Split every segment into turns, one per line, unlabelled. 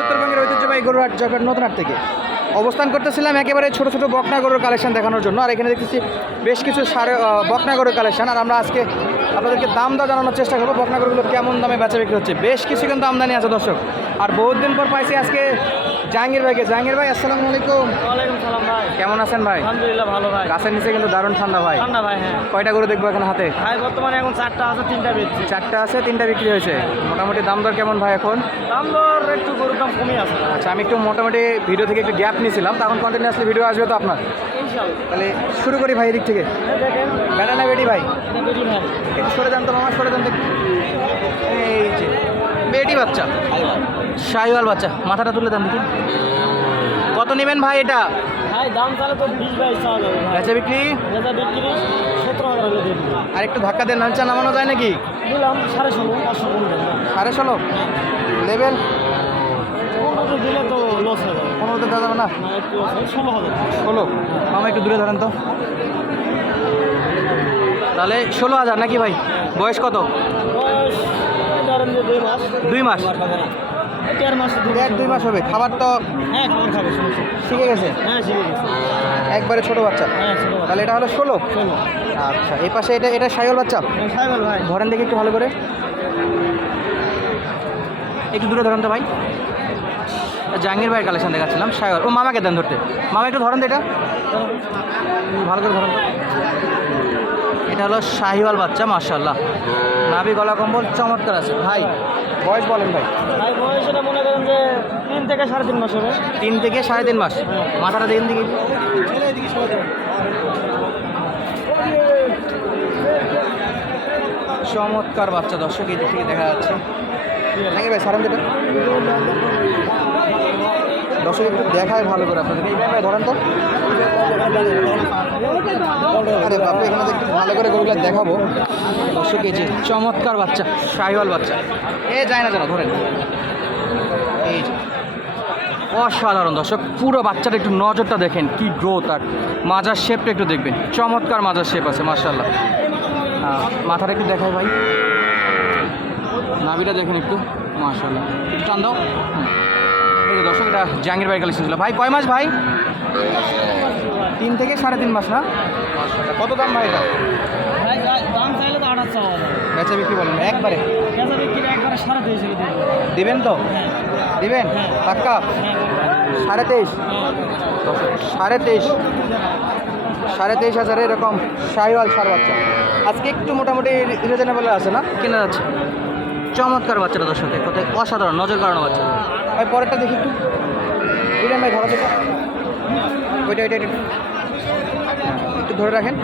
উত্তরবঙ্গের ঐতিহ্যবাহী থেকে অবস্থান করতেছিলাম একেবারে ছোট ছোট বকনা গরুর কালেকশন দেখানোর জন্য, আর এখানে দেখতেছি বেশ কিছু সারে বকনা গরুর কালেকশন আর আমরা আজকে আপনাদেরকে দাম দর জানানোর চেষ্টা করব, বকনা গরুগুলো কেমন দামে বেচা বিক্রি হচ্ছে। বেশ কিছু কিন্তু আমদানি আছে দর্শক, আর বহুত দিন পর পাইছি আজকে জাহাঙ্গীর ভাইকে। জাহাঙ্গীর ভাই আসসালামু আলাইকুম।
ওয়ালাইকুম সালাম ভাই।
কেমন আছেন ভাই?
আলহামদুলিল্লাহ ভালো ভাই।
গাছের নিচে কিন্তু দারুণ ঠান্ডা ভাই।
ঠান্ডা ভাই হ্যাঁ।
কয়টা গরু দেখব এখন হাতে?
ভাই বর্তমানে এখন চারটা আছে তিনটা বিক্রি
চারটা আছে তিনটা বিক্রি হয়েছে। মোটামুটি দাম দর কেমন ভাই এখন?
দাম দর একটু গরুর দাম কমই আছে।
আচ্ছা আমি একটু মোটামুটি ভিডিও থেকে একটু গ্যাপ নিয়েছিলাম তখন কন্টিনিউসলি ভিডিও আসবে তো আপনার? তাহলে শুরু করি ভাই এদিক থেকে।
এই
বেটা না বেটি ভাই? একটু সরে তো মামা সরে যান তো এই যে বেটি বাচ্চা। শাহিওয়াল বাচ্চা মাথাটা তুলে দেন দেখি। কত নেবেন ভাই এটা?
ভাই দাম তাহলে তো বিশ বাইশ চাওয়া
বেচা বিক্রি?
সতেরো হাজার দিয়ে
আর একটু ধাক্কা দেন নাঞ্চা নামানো যায় নাকি?
দিলাম সাড়ে ষোলো পাঁচশো
সাড়ে ষোলো?
পনেরো দিলে তো লস যাবে।
পনেরোতে দেওয়া যাবে না?
হবে, ষোলো
ষোলো? একটু দূরে ধরেন তো। তাহলে ষোলো হাজার নাকি ভাই? বয়স কত?
বয়স দুই মাস।
দুই মাস।
দেড় মাস দুই
দুই মাস হবে। খাবার তো
হ্যাঁ খাবার খাবে
শিখে গেছে?
হ্যাঁ শিখে গেছে।
একবারে ছোট বাচ্চা?
হ্যাঁ
তাহলে এটা হলো ষোলো? আচ্ছা এই পাশে এটা এটা সাইকেল বাচ্চা?
সাইকেল ভাই।
ধরেন দেখি একটু ভালো করে। একটু দূরে ধরেন তো ভাই। জাহাঙ্গীর ভাইয়ের কালেকশন দেখাচ্ছিলাম সাইকেল ও মামাকে দেন ধরতে। মামা একটু ধরেন তো এটা। ভালো করে ধরেন। এটা হলো শাহিওয়াল বাচ্চা মার্শাল্লাহ নাভি গলা কম্বল চমৎকার আছে। ভাই বয়স বলেন ভাই।
ভাই বয়স এটা মনে করেন যে তিন থেকে সাড়ে তিন মাস হবে।
তিন থেকে সাড়ে তিন মাস। মাথাটা দিন দিকে চমৎকার বাচ্চা দর্শক এই দিক থেকে দেখা যাচ্ছে। নাকি ভাই দর্শক একটু দেখায় ভালো করে আপনাদেরকে। এই ধরেন তো। আরে বাপরে এখানে একটু ভালো করে গরুগুলো দেখাবো। দর্শক, এই যে চমৎকার বাচ্চা, শাহিওয়াল বাচ্চা। এ, যায় না যেন ধরেন। এই যে, অসাধারণ দর্শক, পুরো বাচ্চাটা একটু নজরটা দেখেন, কি গ্রোথ আর মাজার শেপটা একটু দেখবেন। চমৎকার মাজার শেপ আছে মার্শাল্লাহ মাথাটা একটু দেখায় ভাই। নাভিটা দেখেন একটু মার্শাল্লাহ একটু টান দাও। এই যে দর্শক এটা জাহাঙ্গীর ভাই কালেকশন ছিল। ভাই কয় মাস ভাই? তিন থেকে সাড়ে তিন মাস না? কত দাম ভাই এটা?
দাম চাইলে তো আঠাশ
বেচা বিক্রি বলেন একবারে?
কেঁচা বিক্রি একবারে সাড়ে তেইশ হিসেবে দিয়ে দেবো
দিবেন তো?
হ্যাঁ।
দিবেন? পাক্কা? সাড়ে তেইশ? সাড়ে তেইশ? সাড়ে তেইশ হাজার এরকম শাহিওয়াল সার বাচ্চা। আজকে একটু মোটামুটি রিজনেবল আছে না? কেনা যাচ্ছে চমৎকার বাচ্চাটা দর্শক কত অসাধারণ নজর কারণ বাচ্চা ভাই পরেরটা দেখি একটু। ভাই ধরা থেকে ওইটা ওইটা ওইটা। একটু ধরে রাখেন।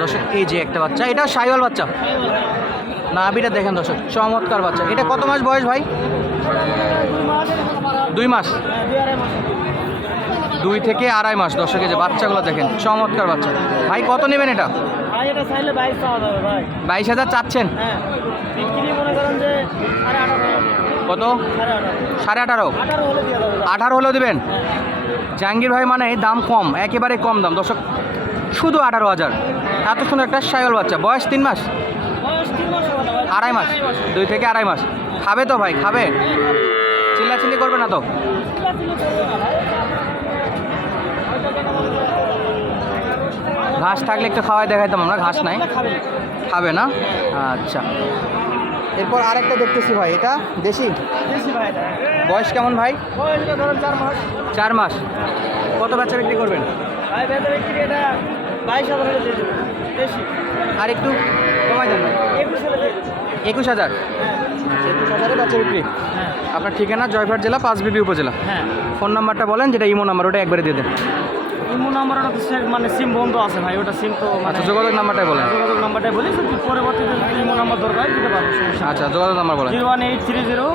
দর্শক এই যে একটা বাচ্চা এটা শাহিওয়াল বাচ্চা। না নাভিটা দেখেন দর্শক চমৎকার বাচ্চা। এটা কত মাস বয়স ভাই? দুই মাস।
হ্যাঁ দুই
থেকে আড়াই মাস দর্শকে যে বাচ্চাগুলো দেখেন চমৎকার বাচ্চা। ভাই কত নেবেন এটা?
ভাই এটা চাইলে বাইশ
হাজার চাচ্ছেন? কত?
সাড়ে আঠারো।
আঠারো হলেও দেবেন? জাহাঙ্গীর ভাই মানে দাম কম, একেবারে কম দাম। দর্শক, শুধু আঠারো হাজার। এত সুন্দর একটা সাইকেল বাচ্চা। বয়স তিন মাস? আড়াই মাস? দুই থেকে আড়াই মাস। খাবে তো ভাই, খাবে। চিল্লাচিল্লি করবে না তো। ঘাস থাকলে একটু খাওয়াই দেখাইতাম আমরা, ঘাস নাই।
খাবে
না? আচ্ছা। এরপর আরেকটা দেখতেছি ভাই এটা দেশি। বয়স কেমন ভাই?
চার মাস।
চার মাস। কত বাচ্চা বিক্রি করবেন?
ভাই বিক্রি এটা বাইশ হাজার
আর একটু কমাই দেন
একুশ
হাজার
হ্যাঁ।
একুশ হাজারে বাচ্চা বিক্রি।
হ্যাঁ।
আপনার ঠিকানা জয়পুরহাট জেলা পাঁচবিবি উপজেলা।
হ্যাঁ।
ফোন নাম্বারটা বলেন যেটা ইমো নাম্বার ওটা একবারে দিয়ে দেন।
ইমো নাম্বার মানে সিম বন্ধ আছে ভাই ওটা সিম তো মানে
আচ্ছা যোগাযোগ নাম্বারটাই বলেন।
যোগাযোগ নাম্বারটাই বলি যদি পরবর্তীতে যদি ইমো নাম্বার দরকার দিতে পারব
আচ্ছা যোগাযোগ নাম্বার বলেন।
Zero one eight three zero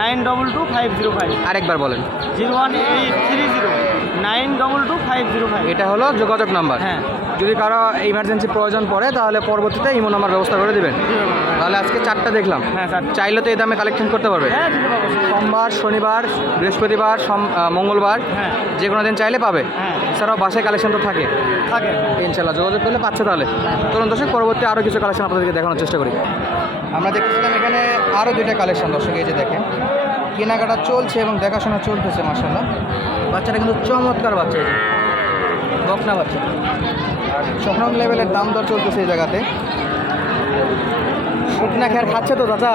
nine double two five zero five.
আরেকবার বলেন।
Zero one eight three zero nine double two five zero five.
এটা হলো যোগাযোগ নাম্বার।
হ্যাঁ।
যদি কারও ইমার্জেন্সি প্রয়োজন পড়ে তাহলে পরবর্তীতে ইমো নাম্বার ব্যবস্থা করে দেবেন। তাহলে আজকে চারটা দেখলাম।
হ্যাঁ
চাইলে তো এই দামে কালেকশন করতে পারবে।
হ্যাঁ
সোমবার শনিবার বৃহস্পতিবার মঙ্গলবার
হ্যাঁ।
যে কোনো দিন চাইলে পাবে।
হ্যাঁ।
এছাড়াও বাসায় কালেকশন তো থাকে।
থাকে।
ইনশাল্লাহ যোগাযোগ করলে পাচ্ছে তাহলে। তরুণ দর্শক পরবর্তী আরও কিছু কালেকশন আপনাদেরকে দেখানোর চেষ্টা করি। আমরা দেখতেছিলাম এখানে আরও দুইটা কালেকশন দর্শক এই যে দেখেন। কেনাকাটা চলছে এবং দেখাশোনা চলতেছে মাসাল্লাহ বাচ্চাটা কিন্তু চমৎকার বাচ্চা। বকনা বাচ্চা। আর শহরম লেভেলের দাম দর চলতেছে এই জায়গাতে। শুকনা খেয়ার খাচ্ছে তো চাচা?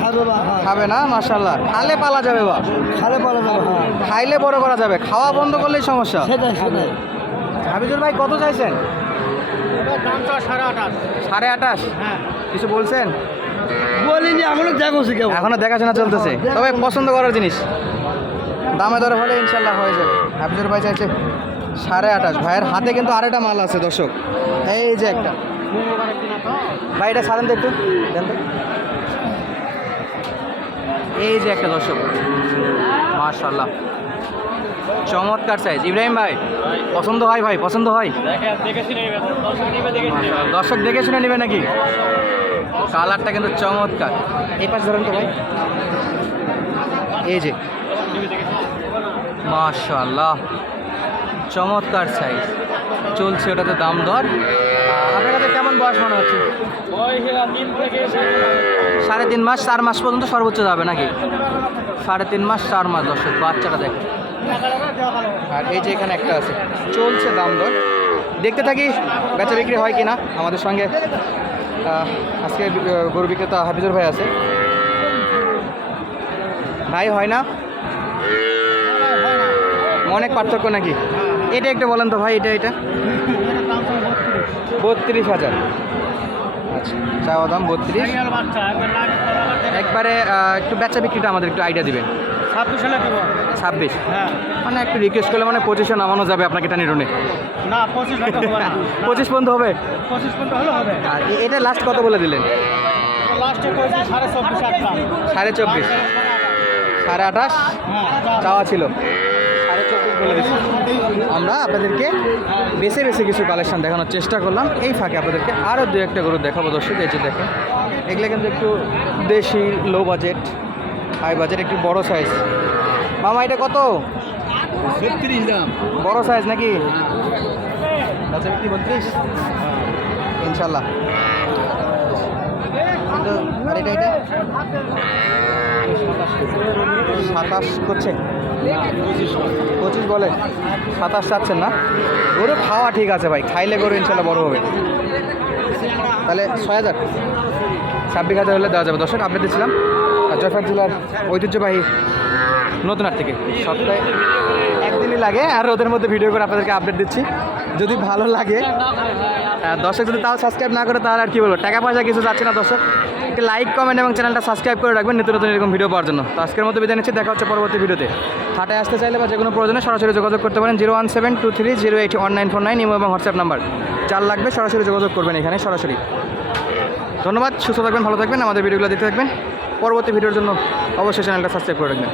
খাবে বা হ্যাঁ।
খাবে না মাসাল্লাহ খালে পালা যাবে বা?
খালে পালা যাবে হ্যাঁ।
খাইলে বড় করা যাবে খাওয়া বন্ধ করলেই সমস্যা। হাবিজুর ভাই কত চাইছেন?
সাড়ে আঠাশ হ্যাঁ।
কিছু বলছেন?
বলিনি এখনও দেখো সে কেমন
এখনও দেখাশোনা চলতেছে। তবে পছন্দ করার জিনিস। দামে দরে হলে ইনশাল্লাহ হয়ে যাবে। হাবিজুর ভাই চাইছে সাড়ে আঠাশ ভাইয়ের হাতে কিন্তু আরেকটা মাল আছে দর্শক। এই যে একটা। ভাই, এটা সারেন তো। একটু এই যে একটা দর্শক মার্শাল্লাহ চমৎকার সাইজ ইব্রাহিম ভাই, পছন্দ হয় ভাই, পছন্দ হয়? দর্শক দেখে শুনে নেবে নাকি? কালারটা কিন্তু চমৎকার। এই পাশ ধরেন তো ভাই। এই যে। মাশাল্লাহ চমৎকার সাইজ চলছে ওটাতে দাম দর। বয়স মনে হচ্ছে? সাড়ে তিন মাস, চার মাস পর্যন্ত সর্বোচ্চ যাবে নাকি? সাড়ে তিন মাস, চার মাস, দর্শক, বাচ্চাটা দেখ। আর এই যে এখানে একটা আছে, চলছে দাম দর। দেখতে থাকি, বেচা বিক্রি হয় কি না আমাদের সঙ্গে। আজকে গরু বিক্রেতা হাফিজুর ভাই আছে। ভাই, হয় না? অনেক পার্থক্য নাকি? এটা একটু বলেন তো ভাই, এটা এটা। বত্রিশ হাজার। আচ্ছা চাওয়া দাম বত্রিশ। একবারে একটু বেচা বিক্রিটা আমাদের একটু আইডিয়া দিবেন।
ছাব্বিশ
ছাব্বিশ?
হ্যাঁ।
মানে একটু রিকোয়েস্ট করলে মানে পঁচিশে নামানো যাবে আপনাকে এটা নিরুনে
না পঁচিশ
পঁচিশ পর্যন্ত হবে?
পঁচিশ পর্যন্ত হলে হবে।
আর এটা লাস্ট কত বলে দিলেন?
লাস্টে সাড়ে চব্বিশ
সাড়ে চব্বিশ। সাড়ে আঠাশ?
হ্যাঁ
চাওয়া ছিল। আমরা আপনাদেরকে বেছে বেছে কিছু কালেকশন দেখানোর চেষ্টা করলাম। এই ফাঁকে আপনাদেরকে আরও দু একটা গরু দেখাবো দর্শক এই যে দেখেন। এগুলো কিন্তু একটু দেশি লো বাজেট হাই বাজেট একটু বড় সাইজ মামা এটা কত?
ছত্রিশ দাম।
বড় সাইজ নাকি? আচ্ছা কি বত্রিশ? ইনশাল্লাহ এটা এটা? সাতাশ করছে। পঁচিশ বলে। সাতাশ চাচ্ছেন না? গরু খাওয়া ঠিক আছে ভাই, খাইলে গরু ইনশাল্লাহ বড় হবে। তাহলে ছয় হাজার। ছাব্বিশ হাজার হলে দেওয়া যাবে। দর্শক আপডেট দিচ্ছিলাম। আর জয়ফাট জেলার ঐতিহ্যবাহী নতুন হাট থেকে। সপ্তাহে একদিনই লাগে, আর ওদের মধ্যে ভিডিও করে আপনাদেরকে আপডেট দিচ্ছি। যদি ভালো লাগে দর্শক যদি তাও সাবস্ক্রাইব না করে, তাহলে আর কি বলব? টাকা পয়সা কিছু যাচ্ছে না দর্শক। লাইক কমেন্ট এবং চ্যানেলটা সাবস্ক্রাইব করে রাখবেন নিত্য নতুন এরকম ভিডিও পাওয়ার জন্য। তো আজকের মতো বিদায় নিচ্ছি, দেখা হচ্ছে পরবর্তী ভিডিওতে হাটে আসতে চাইলে বা যে কোনো প্রয়োজনে সরাসরি যোগাযোগ করতে পারেন zero one seven two three zero eight one nine four nine imo এবং হোয়াটসঅ্যাপ নাম্বার। চার লাগবে সরাসরি যোগাযোগ করবেন এখানে, সরাসরি। ধন্যবাদ, সুস্থ থাকবেন, ভালো থাকবেন, আমাদের ভিডিওগুলো দেখতে থাকবেন। পরবর্তী ভিডিওর জন্য অবশ্যই চ্যানেলটা সাবস্ক্রাইব করে রাখবেন।